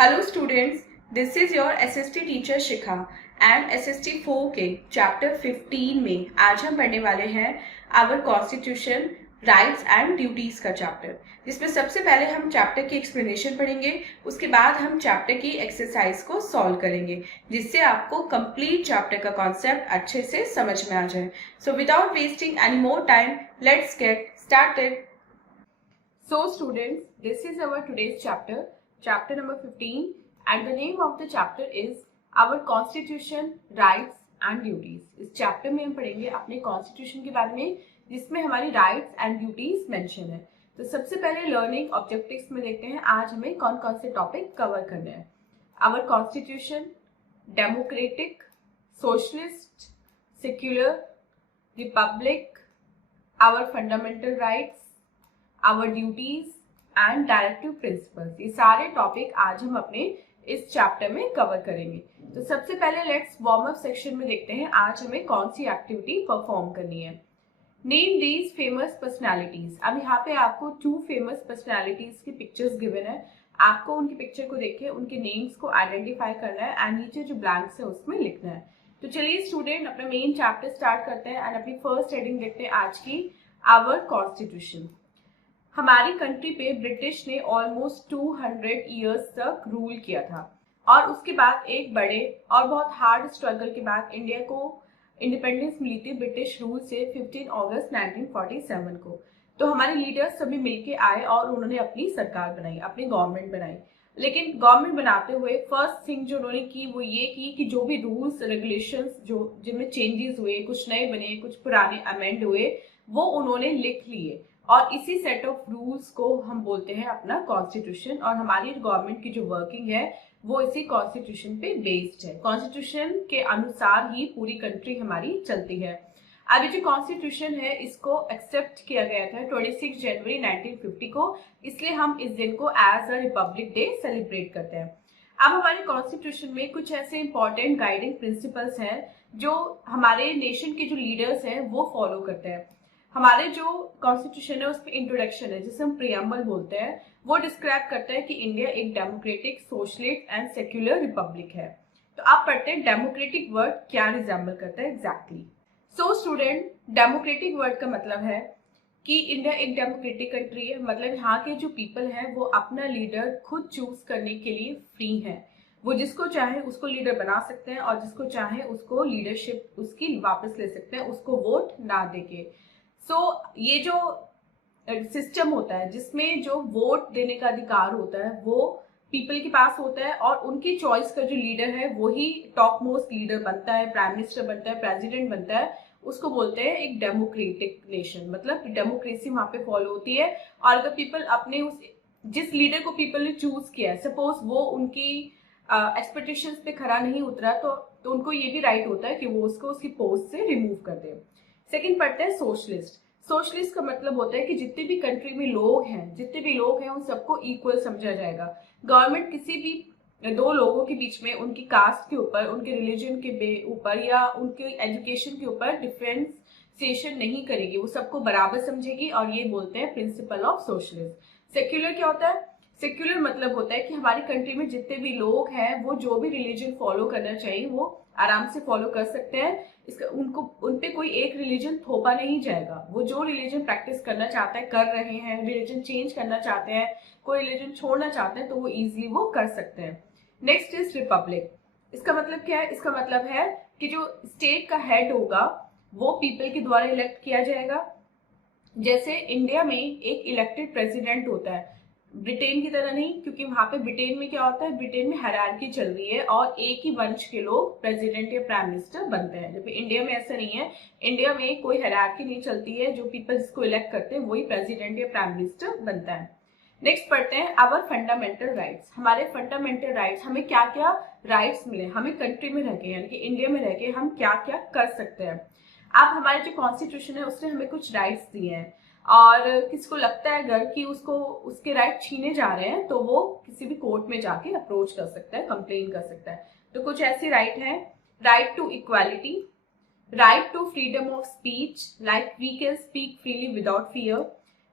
Hello students, this is your SST teacher Shikha and SST 4 के chapter 15 में आज हम पढ़ने वाले हैं our constitution rights and duties का चैप्टर, जिसमें सबसे पहले हम चैप्टर की एक्सप्लेनेशन पढ़ेंगे। उसके बाद हम चैप्टर की एक्सरसाइज को सॉल्व करेंगे, जिससे आपको कंप्लीट चैप्टर का कॉन्सेप्ट अच्छे से समझ में आ जाए। So without wasting any more time, let's get started. So students, this is our today's chapter number 15, and the name of the chapter is our constitution, rights and duties. इस chapter में हम पढ़ेंगे अपने कॉन्स्टिट्यूशन के बारे में, जिसमें हमारी राइट्स एंड ड्यूटीज मेंशन है। तो सबसे पहले लर्निंग ऑब्जेक्टिव्स में देखते हैं आज हमें कौन कौन से टॉपिक कवर करने हैं। Our constitution, democratic, socialist, secular, republic, our fundamental rights, our duties and directive principles, ये सारे टॉपिक आज हम अपने इस चैप्टर में कवर करेंगे। तो सबसे पहले लेट्स वार्म अप सेक्शन में देखते हैं आज हमें कौन सी एक्टिविटी परफॉर्म करनी है। Name these famous personalities. अब यहाँ पे आपको 2 फेमस पर्सनैलिटीज की पिक्चर्स गिवन है। आपको उनकी पिक्चर को देख के उनके नेम्स को आइडेंटिफाई करना है एंड नीचे जो ब्लैंक्स है उसमें लिखना है। तो चलिए स्टूडेंट अपना मेन चैप्टर स्टार्ट करते हैं एंड अपनी फर्स्ट हेडिंग देखते हैं आज की, आवर कॉन्स्टिट्यूशन। हमारी कंट्री पे ब्रिटिश ने ऑलमोस्ट 200 इयर्स तक रूल किया था और उसके बाद एक बड़े और बहुत हार्ड स्ट्रगल के बाद इंडिया को इंडिपेंडेंस मिली थी ब्रिटिश रूल से 15 अगस्त 1947 को। तो हमारे लीडर्स सभी मिलके आए और उन्होंने अपनी सरकार बनाई, अपनी गवर्नमेंट बनाई। लेकिन गवर्नमेंट बनाते हुए फर्स्ट थिंग जो उन्होंने की वो ये की कि जो भी रूल्स रेगुलेशंस जो जिनमें चेंजेस हुए, कुछ नए बने कुछ पुराने अमेंड हुए, वो उन्होंने लिख लिए और इसी सेट ऑफ रूल्स को हम बोलते हैं अपना कॉन्स्टिट्यूशन। और हमारी गवर्नमेंट की जो वर्किंग है वो इसी कॉन्स्टिट्यूशन पे बेस्ड है। कॉन्स्टिट्यूशन के अनुसार ही पूरी कंट्री हमारी चलती है। अभी जो कॉन्स्टिट्यूशन है इसको एक्सेप्ट किया गया था 26 जनवरी 1950 को, इसलिए हम इस दिन को as a republic day celebrate करते हैं। अब हमारे कॉन्स्टिट्यूशन में कुछ ऐसे इंपॉर्टेंट गाइडिंग प्रिंसिपल्स हैं जो हमारे नेशन के जो लीडर्स हैं वो फॉलो करते हैं। हमारे जो कॉन्स्टिट्यूशन है उसमें इंट्रोडक्शन है जिसे हम प्रियम्बल बोलते हैं, वो डिस्क्राइब करता है कि इंडिया एक democratic, socialist and secular Republic है। तो आप पढ़ते हैं डेमोक्रेटिक वर्ड क्या रिजेंबल करता है exactly. So student, democratic word का मतलब है कि इंडिया एक डेमोक्रेटिक कंट्री है, मतलब यहाँ के जो पीपल हैं वो अपना लीडर खुद चूज करने के लिए फ्री है। वो जिसको चाहे उसको लीडर बना सकते हैं और जिसको चाहे उसको लीडरशिप उसकी वापस ले सकते हैं, उसको वोट ना देके। ये जो सिस्टम होता है जिसमें जो वोट देने का अधिकार होता है वो पीपल के पास होता है और उनकी चॉइस का जो लीडर है वही टॉप मोस्ट लीडर बनता है, प्राइम मिनिस्टर बनता है, प्रेसिडेंट बनता है। उसको बोलते हैं एक डेमोक्रेटिक नेशन, मतलब डेमोक्रेसी वहां पे फॉलो होती है। और अगर पीपल अपने जिस लीडर को पीपल ने चूज किया है, सपोज वो उनकी एक्सपेक्टेशंस पे खरा नहीं उतरा तो उनको ये भी राइट होता है कि वो उसको उसकी पोस्ट से रिमूव कर दे। सेकंड पढ़ते हैं सोशलिस्ट। सोशलिस्ट का मतलब होता है कि जितने भी कंट्री में लोग हैं उन सबको इक्वल समझा जाएगा। गवर्नमेंट किसी भी 2 लोगों के बीच में उनकी कास्ट के ऊपर, उनके रिलीजन के ऊपर या उनके एजुकेशन के ऊपर डिफरेंशिएशन नहीं करेगी, वो सबको बराबर समझेगी और ये बोलते हैं प्रिंसिपल ऑफ सोशलिस्ट। सेक्युलर क्या होता है? सेक्युलर मतलब होता है कि हमारी कंट्री में जितने भी लोग हैं वो जो भी रिलीजन फॉलो करना चाहिए वो आराम से फॉलो कर सकते हैं। इसका उन पे कोई एक रिलीजन थोपा नहीं जाएगा। वो जो रिलीजन प्रैक्टिस करना चाहता है कर रहे हैं, रिलीजन चेंज करना चाहते हैं, कोई रिलीजन छोड़ना चाहते हैं तो वो इजीली वो कर सकते हैं। Next is Republic. इसका मतलब क्या है? इसका मतलब है कि जो स्टेट का हेड होगा वो पीपल के द्वारा इलेक्ट किया जाएगा। जैसे इंडिया में एक इलेक्टेड प्रेसिडेंट होता है, ब्रिटेन की तरह नहीं, क्योंकि वहां पे ब्रिटेन में क्या होता है, ब्रिटेन में हायरार्की चल रही है और एक ही वंश के लोग प्रेसिडेंट या प्राइम मिनिस्टर बनते हैं, जबकि इंडिया में ऐसा नहीं है। इंडिया में कोई हायरार्की नहीं चलती है, जो पीपल जिसको इलेक्ट करते हैं वही प्रेसिडेंट या प्राइम मिनिस्टर बनता है। नेक्स्ट पढ़ते हैं आवर फंडामेंटल राइट्स। हमारे फंडामेंटल राइट्स, हमें क्या क्या राइट्स मिले हमें कंट्री में रह के, यानी कि इंडिया में रह के हम क्या क्या कर सकते हैं। अब हमारे जो कॉन्स्टिट्यूशन है उसने हमें कुछ राइट्स दिए हैं और किसको लगता है अगर कि उसको उसके राइट छीने जा रहे हैं तो वो किसी भी कोर्ट में जाके अप्रोच कर सकता है, कंप्लेन कर सकता है। तो कुछ ऐसे राइट हैं: right to equality, right to freedom of speech, like we can speak freely without fear,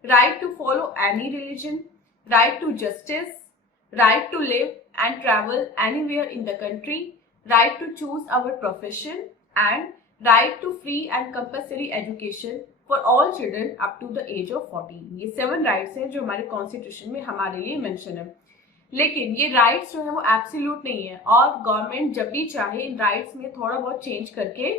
right to follow any religion, right to justice, right to live and travel anywhere in the country, right to choose our profession, and right to free and compulsory education for all children up to the age of 14. ये 7 rights हैं जो हमारे constitution में हमारे लिए mention है। लेकिन ये राइट्स जो है वो एब्सोल्यूट नहीं है और गवर्नमेंट जब भी चाहे इन राइट्स में थोड़ा बहुत चेंज करके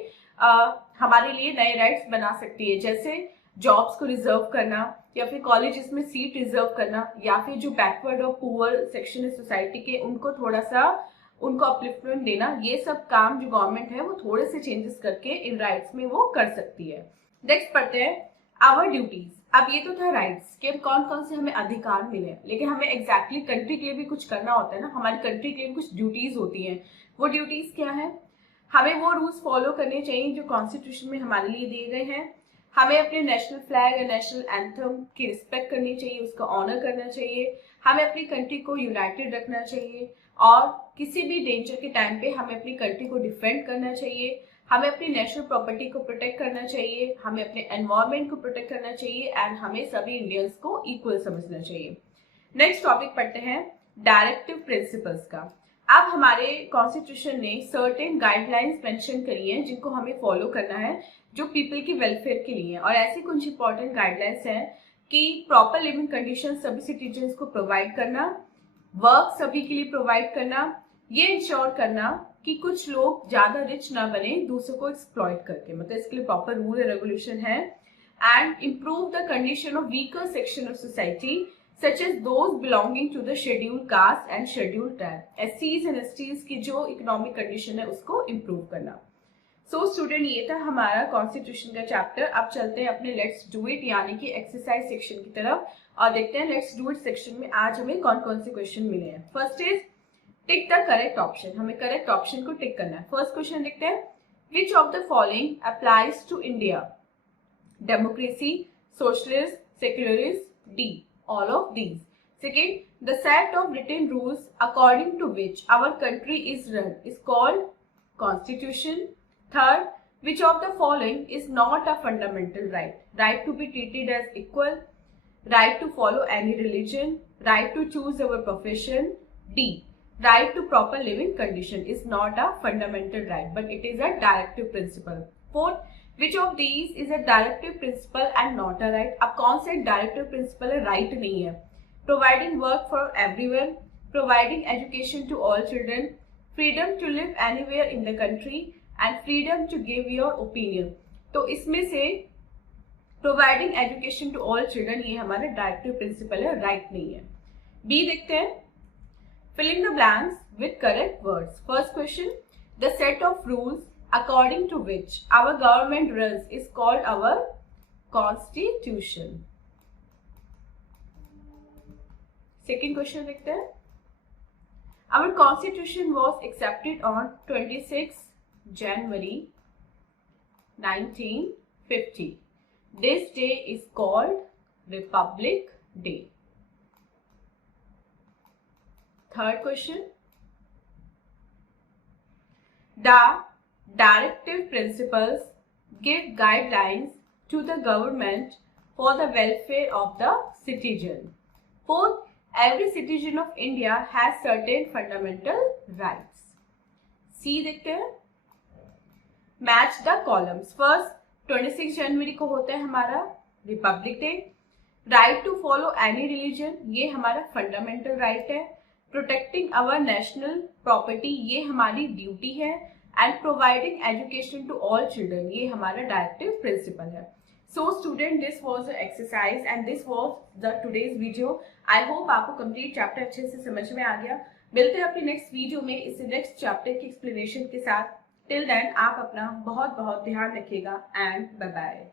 हमारे लिए नए राइट्स बना सकती है, जैसे जॉब्स को रिजर्व करना या फिर कॉलेजेस में सीट रिजर्व करना या फिर जो बैकवर्ड और पुअर सेक्शन है सोसाइटी के उनको थोड़ा सा उनको अपलिफ्टमेंट देना। ये सब काम जो गवर्नमेंट है वो थोड़े से चेंजेस करके इन राइट्स में वो कर सकती है। नेक्स्ट पढ़ते हैं आवर ड्यूटीज। अब ये तो था राइट्स कि कौन कौन से हमें अधिकार मिले, लेकिन हमें एग्जैक्टली कंट्री के लिए भी कुछ करना होता है ना, हमारी कंट्री के लिए कुछ ड्यूटीज होती हैं। वो ड्यूटीज क्या है? हमें वो रूल्स फॉलो करने चाहिए जो कॉन्स्टिट्यूशन में हमारे लिए दिए गए हैं। हमें अपने नेशनल फ्लैग या नेशनल एंथम की रिस्पेक्ट करनी चाहिए, उसका ऑनर करना चाहिए। हमें अपनी कंट्री को यूनाइटेड रखना चाहिए और किसी भी डेंजर के टाइम पे हमें अपनी कंट्री को डिफेंड करना चाहिए। हमें अपनी नेशनल प्रॉपर्टी को प्रोटेक्ट करना चाहिए, हमें अपने एनवायरनमेंट को प्रोटेक्ट करना चाहिए एंड हमें सभी इंडियंस को इक्वल समझना चाहिए। नेक्स्ट टॉपिक पढ़ते हैं डायरेक्टिव प्रिंसिपल्स का। अब हमारे कॉन्स्टिट्यूशन ने सर्टेन गाइडलाइंस मेंशन करी हैं जिनको हमें फॉलो करना है जो पीपल की वेलफेयर के लिए, और ऐसी कुछ इंपॉर्टेंट गाइडलाइंस हैं कि प्रॉपर लिविंग कंडीशन सभी सिटीजन्स को प्रोवाइड करना, वर्क सभी के लिए प्रोवाइड करना, ये इंश्योर करना कि कुछ लोग ज्यादा रिच ना बने दूसरों को एक्सप्लॉइट करके, मतलब इसके लिए प्रॉपर रूल एंड रेगुलेशन है। And improve the condition of weaker section of society such as those belonging to the scheduled caste and scheduled tribe, SCs and STs की जो इकोनॉमिक कंडीशन है उसको इम्प्रूव करना। सो स्टूडेंट ये था हमारा constitution का चैप्टर। अब चलते हैं अपने लेट्स डू इट यानी कि एक्सरसाइज सेक्शन की तरफ और देखते हैं लेट्स डू इट सेक्शन में आज हमें कौन कौन से क्वेश्चन मिले हैं। First is tick the correct option, हमें करेक्ट ऑप्शन को टिक करना है। फर्स्ट क्वेश्चन देखते हैं, which of the following applies to India? Democracy, socialist, secularist, D all of these. Second, the set of written rules according to which our country is run is called constitution. Third, which of the following is not a fundamental right? Right to be treated as equal, right to follow any religion, right to choose our profession. D, right to proper living condition is not a fundamental right but it is a directive principle. Fourth, Which of these is a directive principle and not a right? अब कौन से directive principle है, right नहीं है? Providing work for everyone, providing education to all children, freedom to live anywhere in the country and freedom to give your opinion. तो इसमें से providing education to all children ये हमारा डायरेक्टिव प्रिंसिपल है, right नहीं है। बी देखते हैं, filling the blanks with correct words. First question, the set of rules according to which our government runs is called our constitution. Second question देखते हैं, our constitution was accepted on 26 January 1950. This day is called Republic Day. Third question, the directive principles give guidelines to the government for the welfare of the citizen. Fourth, every citizen of India has certain fundamental rights. C देखते हैं, match the columns. First, 26 जनवरी को होता है हमारा republic day. Right to follow any religion ये हमारा fundamental right है। Protecting our national property ये हमारी ड्यूटी है। And providing education to all children ये हमारा डायरेक्टिव प्रिंसिपल है। So student, this was the exercise and this was the today's video. I hope आपको कंप्लीट चैप्टर अच्छे से समझ में आ गया। मिलते हैं अपनी नेक्स्ट वीडियो में इस नेक्स्ट चैप्टर की एक्सप्लेनेशन के साथ। टिल देन आप अपना बहुत बहुत ध्यान रखिएगा एंड बाय बाय।